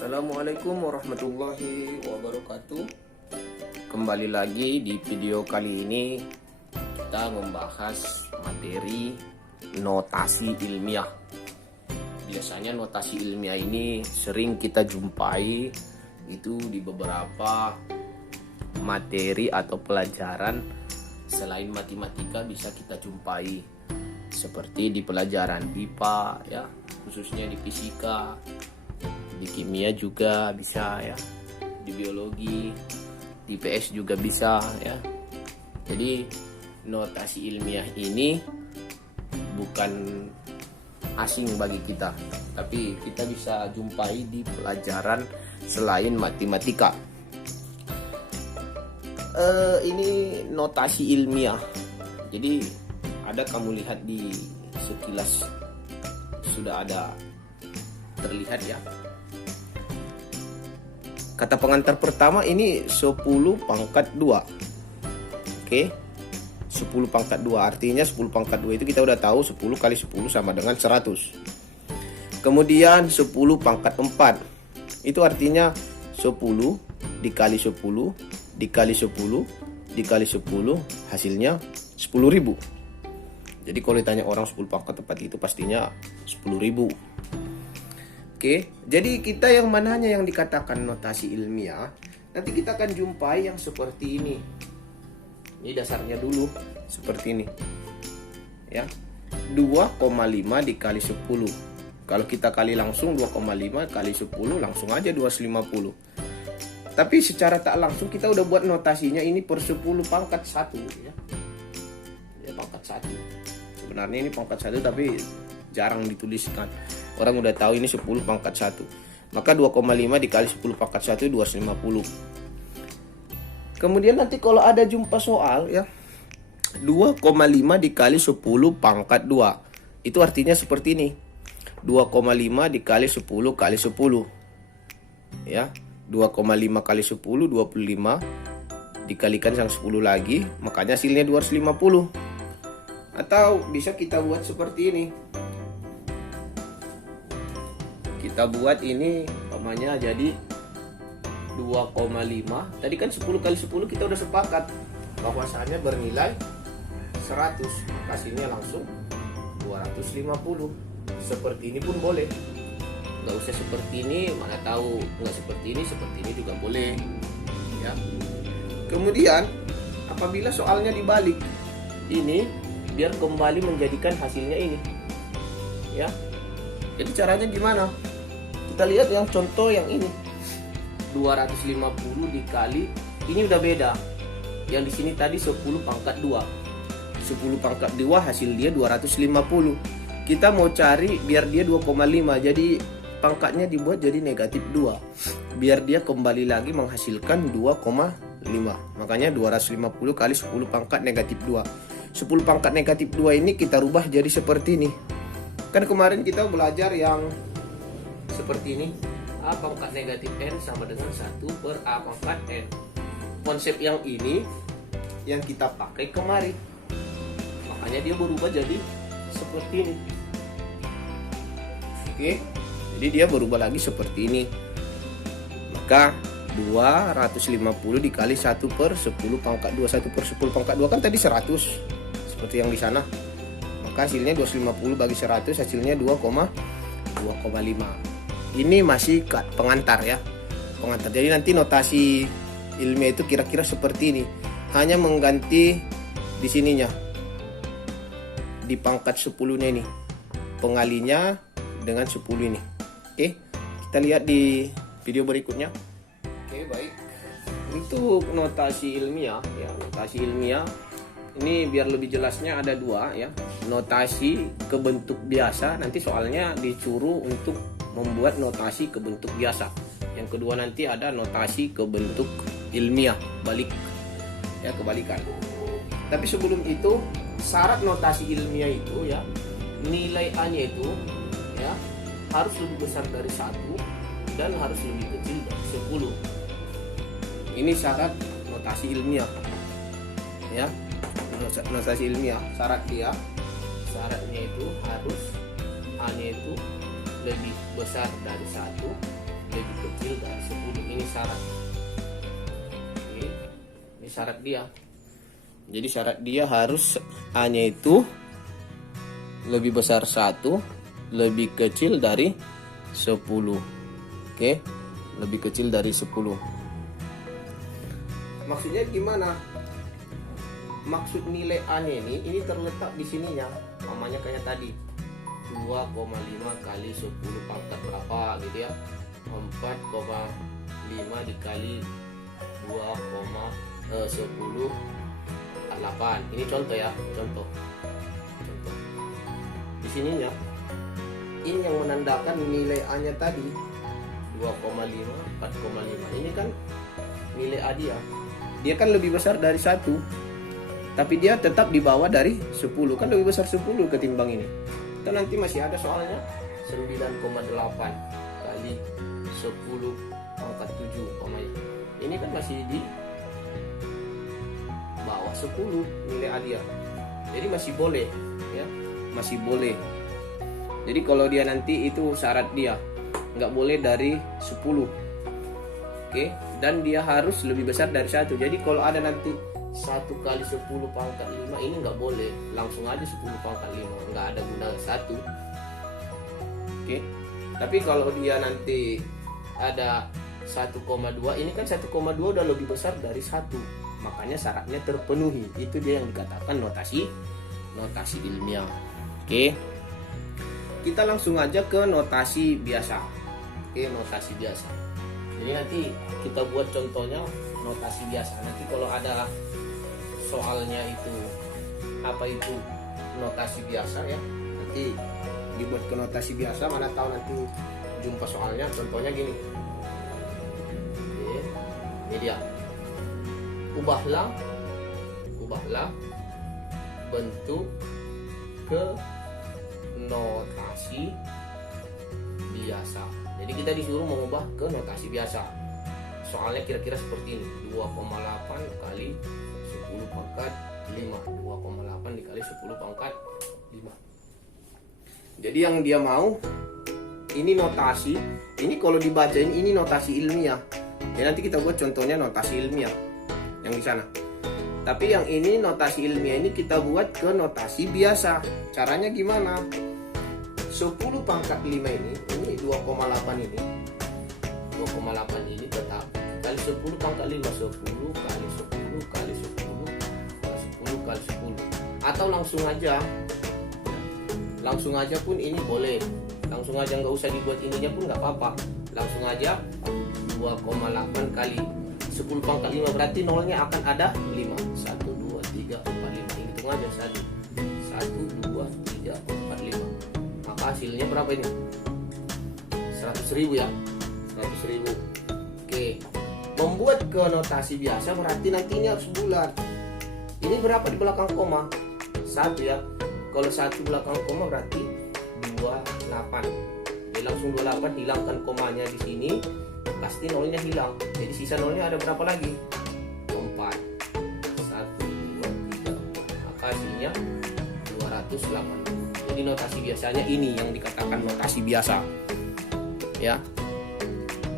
Assalamualaikum warahmatullahi wabarakatuh. Kembali lagi di video kali ini kita membahas materi notasi ilmiah. Biasanya notasi ilmiah ini sering kita jumpai itu di beberapa materi atau pelajaran selain matematika bisa kita jumpai, seperti di pelajaran IPA ya, khususnya di fisika, di kimia juga bisa ya, di biologi, di PS juga bisa ya. Jadi notasi ilmiah ini bukan asing bagi kita, tapi kita bisa jumpai di pelajaran selain matematika. Ini notasi ilmiah. Jadi ada kamu lihat di sekilas sudah ada terlihat ya. Kata pengantar pertama ini 10 pangkat 2. Oke. 10 pangkat 2 artinya 10 pangkat 2 itu kita udah tahu 10 kali 10 sama dengan 100. Kemudian 10 pangkat 4. Itu artinya 10 dikali 10 dikali 10 dikali 10 hasilnya 10.000. Jadi kalau ditanya orang 10 pangkat 4 itu pastinya 10.000. Oke, jadi kita yang mananya yang dikatakan notasi ilmiah, nanti kita akan jumpai yang seperti ini. Ini dasarnya dulu seperti ini. Ya. 2,5 dikali 10. Kalau kita kali langsung 2,5 kali 10 langsung aja 250. Tapi secara tak langsung kita udah buat notasinya ini per 10 pangkat 1 ya. Ya pangkat 1. Sebenarnya ini pangkat 1 tapi jarang dituliskan. Orang udah tahu ini 10 pangkat 1. Maka 2,5 dikali 10 pangkat 1 250. Kemudian nanti kalau ada jumpa soal ya, 2,5 dikali 10 pangkat 2. Itu artinya seperti ini. 2,5 dikali 10 kali 10. Ya. 2,5 kali 10 25 dikalikan sama 10 lagi, makanya hasilnya 250. Atau bisa kita buat seperti ini. Kita buat ini namanya jadi 2,5. Tadi kan 10 kali 10 kita udah sepakat bahwasannya bernilai 100. Hasilnya langsung 250. Seperti ini pun boleh. Nggak usah seperti ini, mana tahu nggak seperti ini juga boleh. Ya. Kemudian apabila soalnya dibalik, ini biar kembali menjadikan hasilnya ini. Ya. Jadi caranya gimana? Kita lihat yang contoh yang ini. 250 dikali, ini udah beda. Yang di sini tadi 10 pangkat 2. 10 pangkat 2 hasil dia 250. Kita mau cari biar dia 2,5. Jadi pangkatnya dibuat jadi negatif 2. Biar dia kembali lagi menghasilkan 2,5. Makanya 250 kali 10 pangkat negatif 2. 10 pangkat negatif 2 ini kita rubah jadi seperti ini. Kan kemarin kita belajar yang seperti ini. A pangkat negatif N sama dengan 1 per A pangkat N. Konsep yang ini yang kita pakai kemarin. Makanya dia berubah jadi seperti ini. Oke. Jadi dia berubah lagi seperti ini. Maka 250 dikali 1 per 10 pangkat 2. 1 per 10 pangkat 2 kan tadi 100. Seperti yang di sana. Maka hasilnya 250 bagi 100 hasilnya 2,5. Ini masih pengantar ya. Pengantar. Jadi nanti notasi ilmiah itu kira-kira seperti ini. Hanya mengganti di sininya. Di pangkat 10-nya ini. Pengalinya dengan 10 ini. Oke. Kita lihat di video berikutnya. Oke, baik. Untuk notasi ilmiah ya, notasi ilmiah ini biar lebih jelasnya ada 2 ya. Notasi ke bentuk biasa, nanti soalnya disuruh untuk membuat notasi ke bentuk biasa. Yang kedua nanti ada notasi ke bentuk ilmiah, balik ya, kebalikan. Tapi sebelum itu syarat notasi ilmiah itu ya, nilai A-nya itu ya harus lebih besar dari 1 dan harus lebih kecil dari 10. Ini syarat notasi ilmiah ya. Notasi ilmiah syaratnya itu harus A-nya itu lebih besar dari 1 lebih kecil dari 10. Ini syarat. Oke. Ini syarat dia. Jadi syarat dia harus A-nya itu lebih besar 1, lebih kecil dari 10. Oke, lebih kecil dari 10. Maksudnya gimana? Maksud nilai A-nya ini terletak di sininya. Namanya kayak tadi 2,5 kali 10 pangkat berapa gitu ya. 4,5 dikali 2,10 8. Ini contoh ya, contoh. Di sininya ini yang menandakan nilai A-nya tadi 2,5, 4,5. Ini kan nilai A dia. Dia kan lebih besar dari 1. Tapi dia tetap di bawah dari 10. Kan lebih besar 10 ketimbang ini. Kita nanti masih ada soalnya 9,8 kali 10 pangkat 7 umpamanya. Ini kan masih di bawah 10 nilai A dia. Jadi masih boleh ya, masih boleh. Jadi kalau dia nanti itu syarat dia nggak boleh dari 10. Oke, dan dia harus lebih besar dari 1. Jadi kalau ada nanti 1 kali 10 pangkat 5 ini nggak boleh, langsung aja 10 pangkat 5, nggak ada guna 1. Oke. Tapi kalau dia nanti ada 1,2, ini kan 1,2 udah lebih besar dari 1. Makanya syaratnya terpenuhi. Itu dia yang dikatakan notasi ilmiah. Oke. Kita langsung aja ke notasi biasa. Oke, notasi biasa. Jadi nanti kita buat contohnya notasi biasa. Nanti kalau ada soalnya itu apa itu notasi biasa ya, nanti dibuat ke notasi biasa, mana tahu nanti jumpa soalnya. Contohnya gini. Oke, ini dia. Ubahlah bentuk ke notasi biasa. Jadi kita disuruh mengubah ke notasi biasa. Soalnya kira-kira seperti ini. 2,8 kali 10 pangkat 5. 2,8 dikali 10 pangkat 5. Jadi yang dia mau ini notasi. Ini kalau dibacain ini notasi ilmiah. Ya nanti kita buat contohnya notasi ilmiah yang di sana. Tapi yang ini notasi ilmiah ini kita buat ke notasi biasa. Caranya gimana? 10 pangkat 5 ini 2,8 ini. 2,8 ini tetap kali 10 pangkat 5, 10 kali 10 kali 10 kali 10 kali 10. Atau langsung aja pun ini boleh. Langsung aja, nggak usah dibuat ininya pun nggak apa-apa. Langsung aja 2,8 kali 10 pangkat 5 berarti nolnya akan ada 5. 1, 2, 3, 4, 5. Ini hitung aja 1, 2, 3, 4, 5. Maka hasilnya berapa ini? 100.000 ya. 100.000. Oke. Membuat ke notasi biasa berarti nanti ini harus bulat. Ini berapa di belakang koma? 1 ya. Kalau 1 belakang koma berarti 28. Jadi langsung 28, hilangkan komanya di sini. Pasti nolnya hilang. Jadi sisa nolnya ada berapa lagi? 4. 1, 2, 3, 4. Maka hasilnya 280. Jadi notasi biasanya ini yang dikatakan notasi biasa. Ya.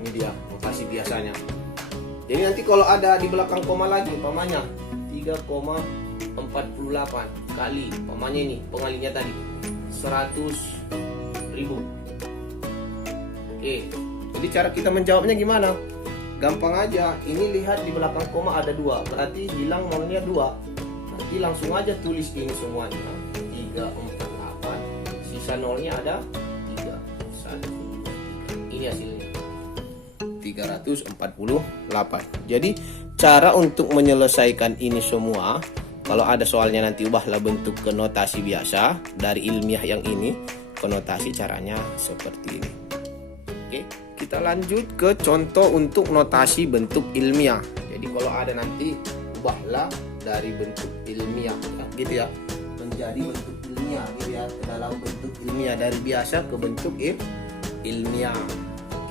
Ini dia notasi biasanya. Jadi nanti kalau ada di belakang koma lagi, umpamanya 3,48 kali, umpamanya ini pengalinya tadi 100.000. Oke. Jadi cara kita menjawabnya gimana? Gampang aja. Ini lihat di belakang koma ada 2, berarti hilang nolnya 2. Nanti langsung aja tulis ini semuanya. 348. Sisa nolnya ada 3. 1, 2, 3. Ini hasilnya 348. Jadi cara untuk menyelesaikan ini semua, kalau ada soalnya nanti ubahlah bentuk ke notasi biasa dari ilmiah yang ini ke notasi, caranya seperti ini. Oke, kita lanjut ke contoh untuk notasi bentuk ilmiah. Jadi kalau ada nanti ubahlah dari bentuk ilmiah gitu ya, menjadi bentuk ilmiah gitu ya, ke dalam bentuk ilmiah dari biasa ke bentuk ilmiah.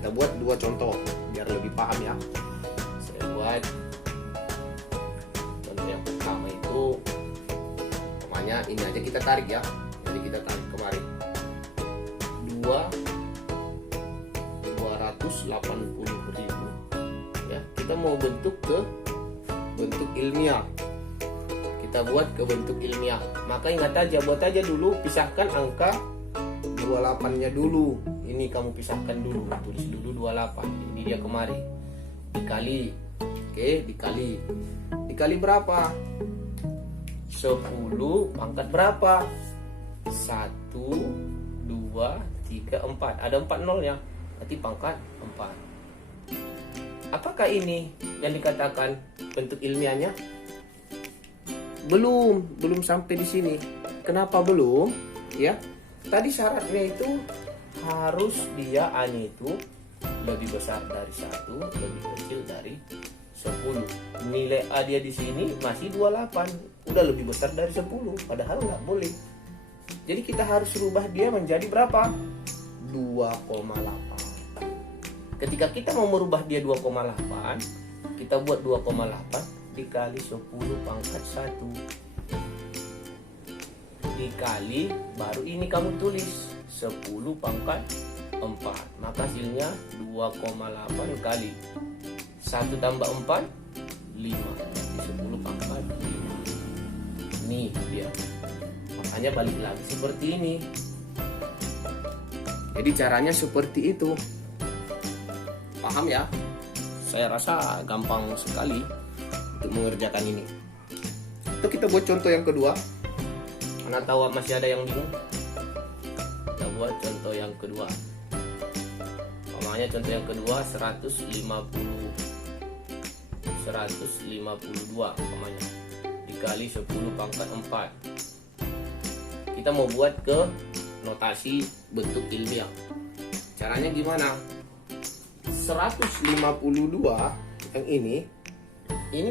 Kita buat 2 contoh biar lebih paham ya. Saya buat contoh yang pertama itu, namanya ini aja kita tarik ya. Jadi kita tarik kemarin 2,200 180.000 ya. Kita mau bentuk ke bentuk ilmiah, kita buat ke bentuk ilmiah. Maka ingat aja, buat aja dulu, pisahkan angka 28 nya dulu. Ini kamu pisahkan dulu, tulis dulu 28. Ini dia kemari, dikali. Oke, dikali berapa? 10 pangkat berapa? 1, 2, 3, 4. Ada 4 nolnya, berarti pangkat 4. Apakah ini yang dikatakan bentuk ilmiahnya? Belum sampai di sini. Kenapa belum? Ya, tadi syaratnya itu harus dia A-nya itu lebih besar dari 1, lebih kecil dari 10. Nilai A dia di sini masih 28, udah lebih besar dari 10, padahal nggak boleh. Jadi kita harus rubah dia menjadi berapa? 2,8. Ketika kita mau merubah dia 2,8, kita buat 2,8 dikali 10 pangkat 1 dikali, baru ini kamu tulis 10 pangkat 4. Maka hasilnya 2,8 kali 1 tambah 4, 5. 10 pangkat 5. Nih dia. Makanya balik lagi seperti ini. Jadi caranya seperti itu. Paham ya? Saya rasa gampang sekali untuk mengerjakan ini. Itu kita buat contoh yang kedua. Anda tahu masih ada yang bingung? Kita buat contoh yang kedua. Namanya contoh yang kedua 152 namanya, dikali 10 pangkat 4. Kita mau buat ke notasi bentuk ilmiah. Caranya gimana? 152 yang ini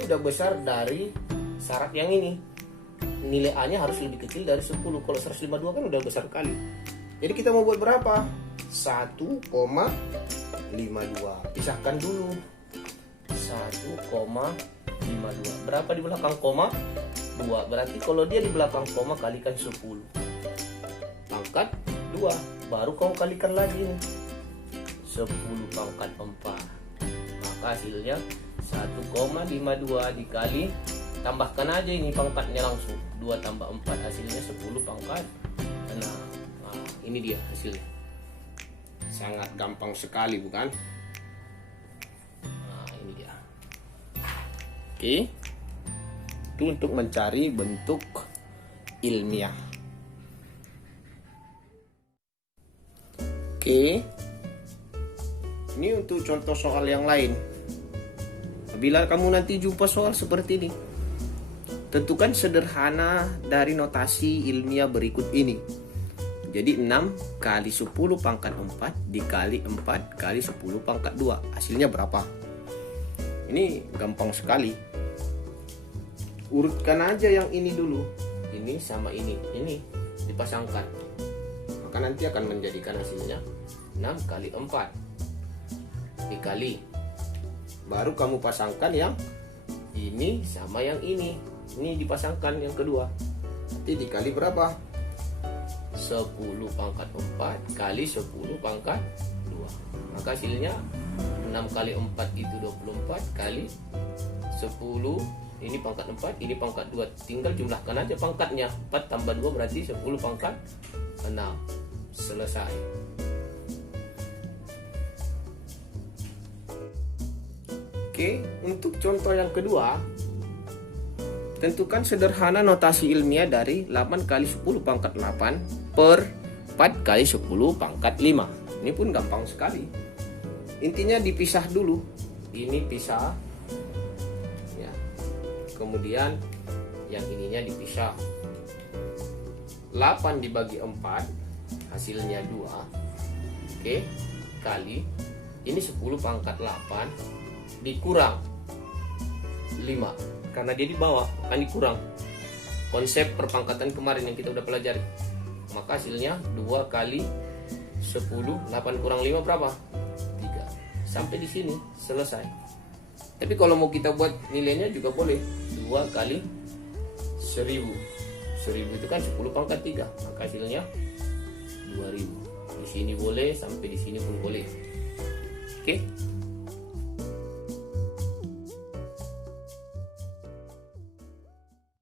udah besar dari syarat yang ini. Nilai A-nya harus lebih kecil dari 10. Kalau 152 kan udah besar kali. Jadi kita mau buat berapa? 1,52. Pisahkan dulu. 1,52. Berapa di belakang koma? 2. Berarti kalau dia di belakang koma kalikan 10. Pangkat 2. Baru kau kalikan lagi nih. 10 pangkat 4. Maka hasilnya 1,52 dikali, tambahkan aja ini pangkatnya langsung, 2 tambah 4, hasilnya 10 pangkat 6. Nah, ini dia hasilnya. Sangat gampang sekali, bukan? Nah, ini dia. Oke. Itu untuk mencari bentuk ilmiah. Oke. Ini untuk contoh soal yang lain. Bila kamu nanti jumpa soal seperti ini, tentukan sederhana dari notasi ilmiah berikut ini. Jadi 6 kali 10 pangkat 4 dikali 4 kali 10 pangkat 2. Hasilnya berapa? Ini gampang sekali. Urutkan aja yang ini dulu. Ini sama ini dipasangkan. Maka nanti akan menjadikan hasilnya 6 kali 4 dikali, baru kamu pasangkan yang ini sama yang ini dipasangkan yang kedua, nanti dikali berapa? 10 pangkat 4 kali 10 pangkat 2. Maka hasilnya 6 kali 4 itu 24 kali 10. Ini pangkat 4, ini pangkat 2. Tinggal jumlahkan aja pangkatnya. 4 tambah 2 berarti 10 pangkat 6. Selesai. Oke, untuk contoh yang kedua, tentukan sederhana notasi ilmiah dari 8 kali 10 pangkat 8 per 4 kali 10 pangkat 5. Ini pun gampang sekali. Intinya dipisah dulu. Ini pisah. Ya. Kemudian yang ininya dipisah. 8 dibagi 4 hasilnya 2. Oke, kali ini 10 pangkat 8 dikurang 5, karena dia di bawah akan dikurang. Konsep perpangkatan kemarin yang kita udah pelajari. Maka hasilnya 2 kali 10, 8 kurang 5 berapa? 3. Sampai di sini selesai. Tapi kalau mau kita buat nilainya juga boleh. 2 kali 1000. 1000 itu kan 10 pangkat 3. Maka hasilnya 2000. Di sini boleh, sampai di sini pun boleh. Oke.